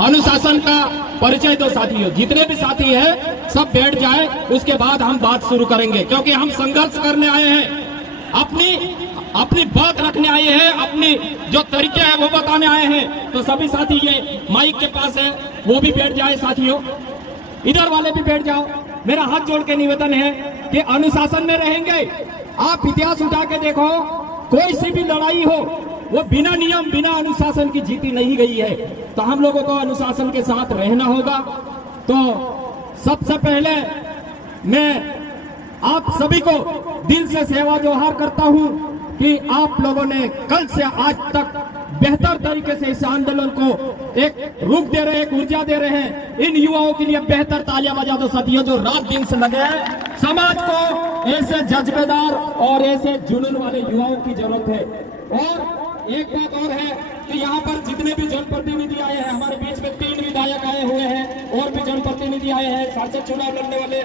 अनुशासन का परिचय दो साथियों, जितने भी साथी हैं सब बैठ जाए, उसके बाद हम बात शुरू करेंगे, क्योंकि हम संघर्ष करने आए हैं, अपनी बात रखने आए हैं, अपनी जो तरीके हैं वो बताने आए हैं। तो सभी साथी ये माइक के पास है, वो भी बैठ जाए साथियों, इधर वाले भी बैठ जाओ। मेरा हाथ जोड़ के निवेदन है कि अनुशासन में रहेंगे। आप इतिहास उठा के देखो, कोई सी भी लड़ाई हो वो बिना नियम बिना अनुशासन की जीती नहीं गई है। तो हम लोगों को अनुशासन के साथ रहना होगा। तो सबसे पहले मैं आप सभी को दिल से सेवा जोहार करता हूं कि आप लोगों ने कल से आज तक बेहतर तरीके से इस आंदोलन को एक रूप दे रहे हैं, एक ऊर्जा दे रहे हैं। इन युवाओं के लिए बेहतर तालियां बजा दो साथियों, जो रात दिन से लगे हैं। समाज को ऐसे जज्बेदार और ऐसे जुनून वाले युवाओं की जरूरत है। और एक बात और है कि यहाँ पर जितने भी जनप्रतिनिधि आए हैं, हमारे बीच में 3 विधायक आए हुए हैं, और भी जनप्रतिनिधि आए हैं, सांसद चुनाव लड़ने वाले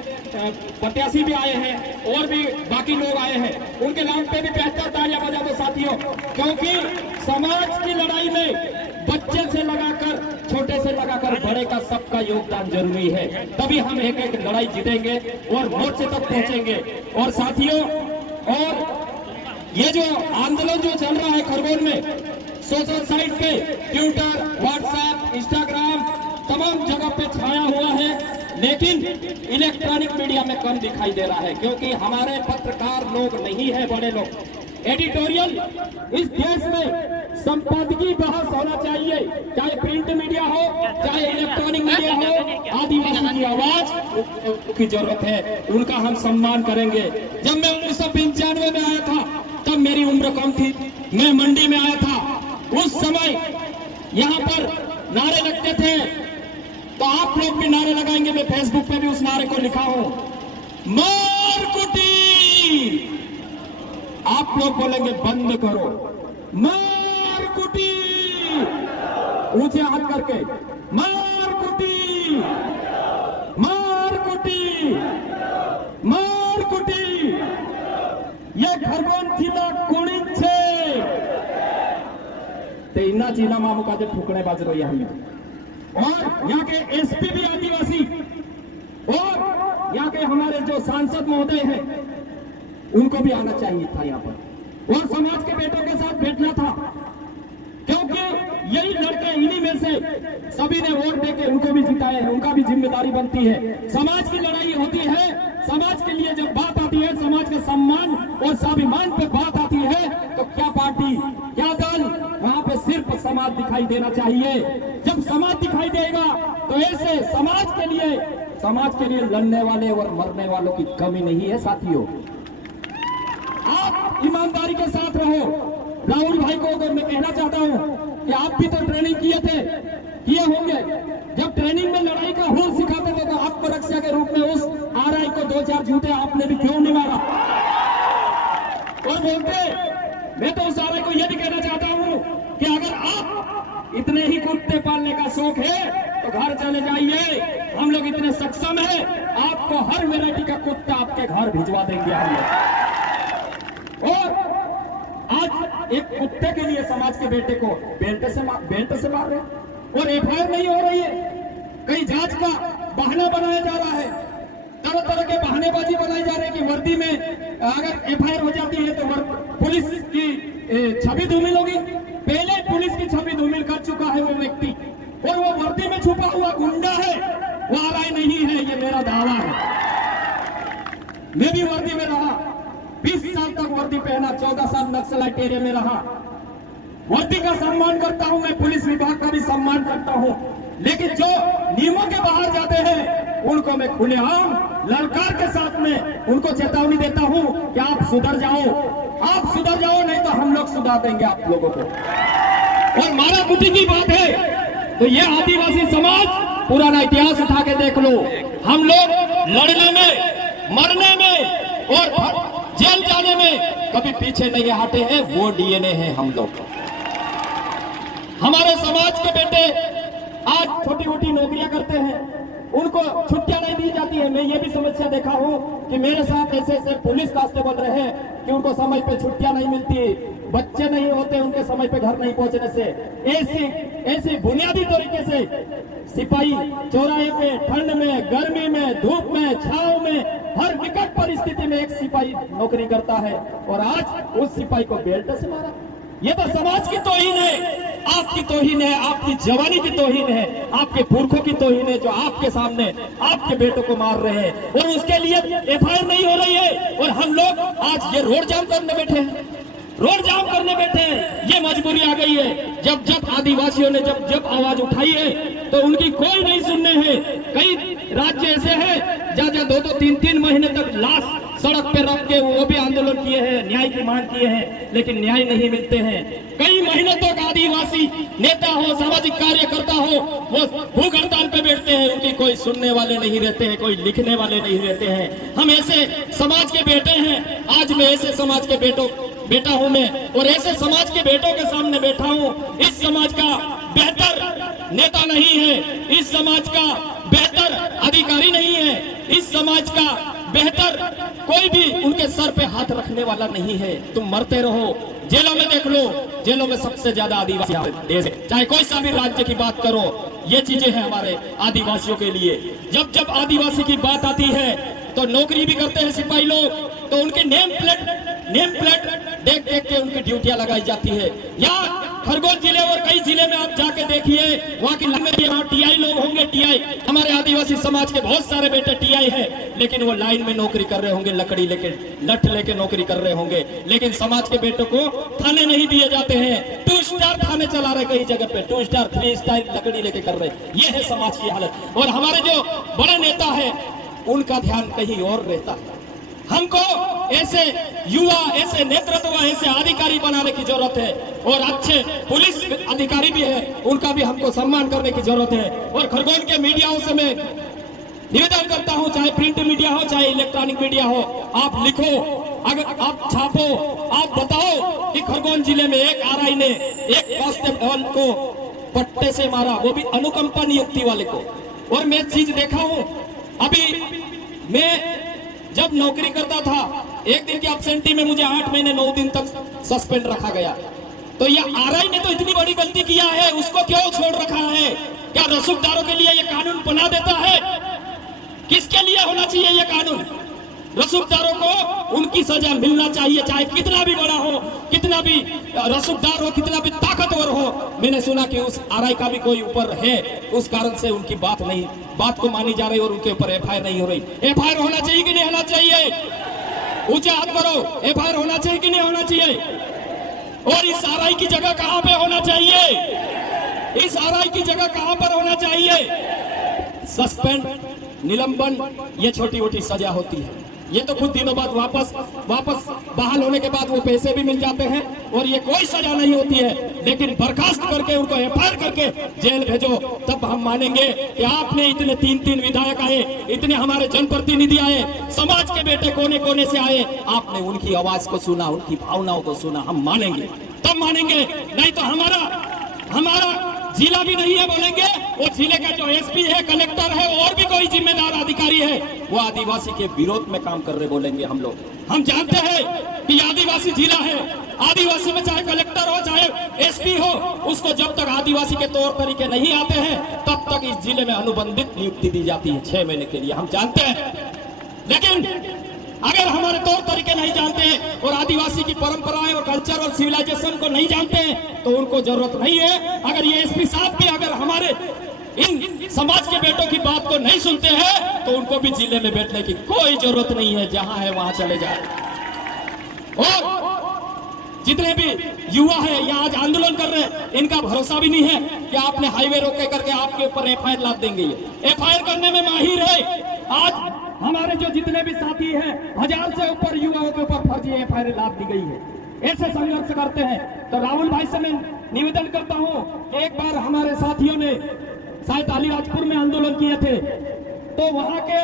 प्रत्याशी भी आए हैं, और भी बाकी लोग आए हैं। उनके नाम पे भी बेहतर तालियां बजा दो साथियों, क्योंकि समाज की लड़ाई में बच्चे से लगाकर छोटे से लगाकर बड़े का सबका योगदान जरूरी है। तभी हम एक एक लड़ाई जीतेंगे और मोर्चे तक पहुंचेंगे। और साथियों, और ये जो आंदोलन जो चल रहा है खरगोन में, सोशल साइट पे ट्विटर, व्हाट्सएप, इंस्टाग्राम तमाम जगह पे छाया हुआ है, लेकिन इलेक्ट्रॉनिक मीडिया में कम दिखाई दे रहा है, क्योंकि हमारे पत्रकार लोग नहीं है, बड़े लोग। एडिटोरियल इस देश में संपादकीय बहस होना चाहिए, चाहे प्रिंट मीडिया हो चाहे इलेक्ट्रॉनिक मीडिया हो। आदिवासी की आवाज की जरूरत है, उनका हम सम्मान करेंगे। जब मैं 1995 में आया था तब मेरी उम्र कम थी, मैं मंडी में आया था। उस समय यहाँ पर नारे लगते थे, तो आप लोग भी नारे लगाएंगे। मैं फेसबुक पे भी उस नारे को लिखा हूं, मार कुटी। आप लोग बोलेंगे बंद करो, मार कुटी, ऊंचे हाथ करके, मार कुटी, मार कुटी, मार कुटी। ये खरगोन जिला कोणी छे ते इना जिला में अमुक आज ठुकड़े बाज रही है। और यहाँ के एसपी भी आदिवासी, और यहाँ के हमारे जो सांसद महोदय हैं उनको भी आना चाहिए था यहाँ पर, और समाज के बेटों के साथ बैठना था, क्योंकि यही लड़के इन्हीं में से सभी ने वोट देके उनको भी जिताए हैं, उनका भी जिम्मेदारी बनती है। समाज की लड़ाई होती है, समाज के लिए जब बात आती है, समाज के सम्मान और स्वाभिमान पे बात आती है, तो क्या पार्टी क्या दल, वहां पे सिर्फ समाज दिखाई देना चाहिए। जब समाज दिखाई देगा तो ऐसे समाज के लिए लड़ने वाले और मरने वालों की कमी नहीं है साथियों। आप ईमानदारी के साथ रहो। राहुल भाई को अगर मैं कहना चाहता हूं कि आप भी तो ट्रेनिंग किए होंगे। जब ट्रेनिंग में लड़ाई का हुनर सिखाते थे तो आत्मरक्षा के रूप में उस आरआई को 2-4 जूते आपने भी क्यों नहीं मारा? और बोलते, मैं तो उस आरआई को यह भी कहना चाहता हूं कि अगर आप इतने ही कुत्ते पालने का शौक है तो घर चले जाइए, हम लोग इतने सक्षम हैं, आपको हर वैरायटी का कुत्ता आपके घर भिजवा देंगे हम लोग। और आज एक कुत्ते के लिए समाज के बेटे को बेल्ट से मार रहे, और एफआईआर नहीं हो रही है। कई जांच का बहाना बनाया जा रहा है, तरह तरह के बहानेबाजी बनाई जा रही है कि वर्दी में अगर एफआईआर हो जाती है तो पुलिस की छवि धूमिल होगी। पहले पुलिस की छवि धूमिल कर चुका है वो व्यक्ति, और वो वर्दी में छुपा हुआ गुंडा है, वो आरआई नहीं है, ये मेरा दावा है। मैं भी वर्दी में रहा, 20 साल तक वर्दी पहना, 14 साल नक्सलाइट एरिया में रहा। वर्दी का सम्मान करता हूं, मैं पुलिस विभाग का भी सम्मान करता हूं, लेकिन जो नियमों के बाहर जाते हैं उनको मैं खुलेआम ललकार के साथ में उनको चेतावनी देता हूं कि आप सुधर जाओ, नहीं तो हम लोग सुधार देंगे आप लोगों को। और मारा कुटी की बात है तो ये आदिवासी समाज पुराना इतिहास उठा के देख लो, हम लोग लड़ने में, मरने में और जेल जाने में कभी पीछे नहीं हटे हैं। वो डीएनए है हम लोग। हमारे समाज के बेटे आज छोटी मोटी नौकरियां करते हैं, उनको छुट्टियां नहीं दी जाती है। मैं ये भी समस्या देखा हूं कि मेरे साथ ऐसे पुलिस कांस्टेबल रहे कि उनको समय पे छुट्टियां नहीं मिलती, बच्चे नहीं होते उनके समय पे घर नहीं पहुंचने से, ऐसी बुनियादी तरीके से सिपाही चौराहे पे ठंड में, गर्मी में, धूप में, छांव में, हर विकट परिस्थिति में एक सिपाही नौकरी करता है और आज उस सिपाही को बेल्ट से मारा। ये तो समाज की तौहीन है, आपकी तौहीन है, आपकी जवानी की तौहीन है, आपके पुरखों की तौहीन है जो आपके सामने आपके बेटों को मार रहे हैं और उसके लिए एफआईआर नहीं हो रही है। और हम लोग आज ये रोड जाम करने बैठे हैं, रोड जाम करने बैठे हैं। ये मजबूरी आ गई है। जब आदिवासियों ने जब आवाज उठाई है तो उनकी कोई नहीं सुनने हैं। कई राज्य ऐसे हैं जहाँ 2-2, 3-3 महीने तक लाश सड़क पे रख के वो भी आंदोलन किए हैं, न्याय की मांग किए हैं, लेकिन न्याय नहीं मिलते हैं। कई महीनों तक आदिवासी नेता हो, सामाजिक कार्यकर्ता हो, वो भूख हड़ताल पे बैठते हैं, उनकी कोई सुनने वाले नहीं रहते हैं, कोई लिखने वाले नहीं रहते हैं। हम ऐसे समाज के बेटे हैं, आज मैं ऐसे समाज के बेटा हूं मैं, और ऐसे समाज के बेटों के सामने बैठा हूं। इस समाज का बेहतर नेता नहीं है, इस समाज का बेहतर अधिकारी नहीं है, इस समाज का बेहतर कोई भी उनके सर पे हाथ रखने वाला नहीं है। तुम मरते रहो, जेलों में देख लो, जेलों में सबसे ज्यादा आदिवासी देश है। चाहे कोई सा भी राज्य की बात करो, ये चीजें हैं हमारे आदिवासियों के लिए। जब आदिवासी की बात आती है तो नौकरी भी करते हैं सिपाही लोग, तो उनके नेम प्लेट देख के उनकी ड्यूटियां लगाई जाती है। या खरगोन जिले और कई जिले में आप जाके देखिए, वहाँ की टीआई लोग होंगे, टीआई हमारे आदिवासी समाज के बहुत सारे बेटे टीआई है, लेकिन वो लाइन में नौकरी कर रहे होंगे, लकड़ी लेके लठ लेके नौकरी कर रहे होंगे, लेकिन समाज के बेटों को थाने नहीं दिए जाते हैं। 2 स्टार थाने चला रहे कई जगह पे, 2 स्टार 3 स्टार लकड़ी लेके कर रहे। ये है समाज की हालत। और हमारे जो बड़े नेता है उनका ध्यान कहीं और रहता है। हमको ऐसे युवा, ऐसे नेतृत्व, ऐसे अधिकारी बनाने की जरूरत है, और अच्छे पुलिस अधिकारी भी है, उनका भी हमको सम्मान करने की जरूरत है। और खरगोन के मीडियाओं से मैं निवेदन करता हूं, चाहे प्रिंट मीडिया हो, चाहे इलेक्ट्रॉनिक मीडिया हो, आप लिखो, अगर आप छापो, आप बताओ कि खरगोन जिले में एक आरआई ने एक कांस्टेबल को पट्टे से मारा, वो भी अनुकंपा नियुक्ति वाले को। और मैं चीज देखा हूं, अभी मैं जब नौकरी करता था, एक दिन की एब्सेंटी में मुझे 8 महीने 9 दिन तक सस्पेंड रखा गया। तो ये आरआई ने तो इतनी बड़ी गलती किया है, उसको क्यों छोड़ रखा है? क्या रसूखदारों के लिए ये कानून बना देता है? किसके लिए होना चाहिए ये कानून? रसूखदारों को उनकी सजा मिलना चाहिए, चाहे कितना भी बड़ा हो, कितना भी रसूखदार हो, कितना भी ताकतवर हो। मैंने सुना कि उस आरआई का भी कोई ऊपर है, उस कारण से उनकी बात को मानी जा रही और उनके ऊपर एफआईआर नहीं हो रही। एफआईआर होना चाहिए कि नहीं होना चाहिए? ऊंचे हाथ करो, एफआईआर होना चाहिए कि नहीं होना चाहिए? और इस आरआई की जगह कहां पे होना चाहिए? इस आरआई की जगह कहां पर होना चाहिए? सस्पेंड, निलंबन, ये छोटी मोटी सजा होती है। ये तो कुछ दिनों बाद वापस बहाल होने के बाद वो पैसे भी मिल जाते हैं और ये कोई सजा नहीं होती है। लेकिन बर्खास्त करके उनको एफआईआर करके जेल भेजो, तब हम मानेंगे कि आपने इतने 3 विधायक आए, इतने हमारे जनप्रतिनिधि आए, समाज के बेटे कोने कोने से आए, आपने उनकी आवाज को सुना, उनकी भावनाओं को सुना, हम मानेंगे, तब मानेंगे। नहीं तो हमारा जिला भी नहीं है बोलेंगे, और जिले का जो एसपी है, कलेक्टर है, और भी कोई जिम्मेदार अधिकारी है, वो आदिवासी के विरोध में काम कर रहे बोलेंगे हम लोग। हम जानते हैं कि आदिवासी जिला है, आदिवासी में चाहे कलेक्टर हो, चाहे एसपी हो, उसको जब तक आदिवासी के तौर तरीके नहीं आते हैं, तब तक इस जिले में अनुबंधित नियुक्ति दी जाती है 6 महीने के लिए, हम जानते हैं। लेकिन अगर हमारे तौर तरीके नहीं जानते और आदिवासी की परंपराएं और कल्चर और सिविलाइजेशन को नहीं जानते, तो उनको जरूरत नहीं है। अगर ये एसपी साहब भी अगर हमारे इन समाज के बेटों की बात को नहीं सुनते हैं, तो उनको भी जिले में बैठने की कोई जरूरत नहीं है, जहां है वहां चले जाए। और जितने भी युवा है यहाँ आज आंदोलन कर रहे हैं, इनका भरोसा भी नहीं है कि आपने हाईवे रोके करके आपके ऊपर एफआईआर लाद देंगे। ये एफआईआर करने में माहिर है। आज हमारे जो जितने भी साथी हैं, 1000 से ऊपर युवाओं के ऊपर फर्जी एफआईआर लाद दी गई है। ऐसे संघर्ष करते हैं। तो राहुल भाई से मैं निवेदन करता हूं कि एक बार हमारे साथियों ने शायद अलीराजपुर में आंदोलन किए थे, तो वहां के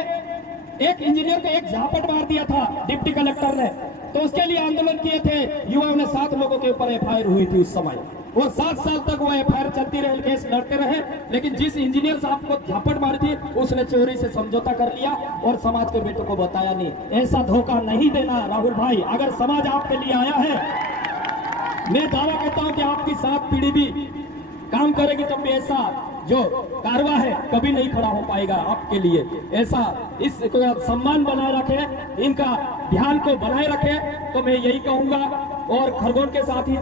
एक इंजीनियर को एक झापट मार दिया था डिप्टी कलेक्टर ने, तो उसके लिए आंदोलन किए थे युवाओं ने। 7 लोगों के ऊपर एफआईआर हुई थी उस समय, और 7 साल तक वो एफआईआर चलती रही, केस लड़ते रहे। लेकिन जिस इंजीनियर साहब को झापट मारी थी, उसने चोरी से समझौता कर लिया और समाज के बेटों को बताया नहीं। ऐसा धोखा नहीं देना राहुल भाई। अगर समाज आपके लिए आया है, मैं दावा करता हूं कि आपकी 7 पीढ़ी भी काम करेगी तब भी ऐसा जो कारवा है कभी नहीं खड़ा हो पाएगा आपके लिए। ऐसा इस सम्मान बनाए रखे, इनका ध्यान को बनाए रखे, तो मैं यही कहूंगा। और खरगोन के साथ ही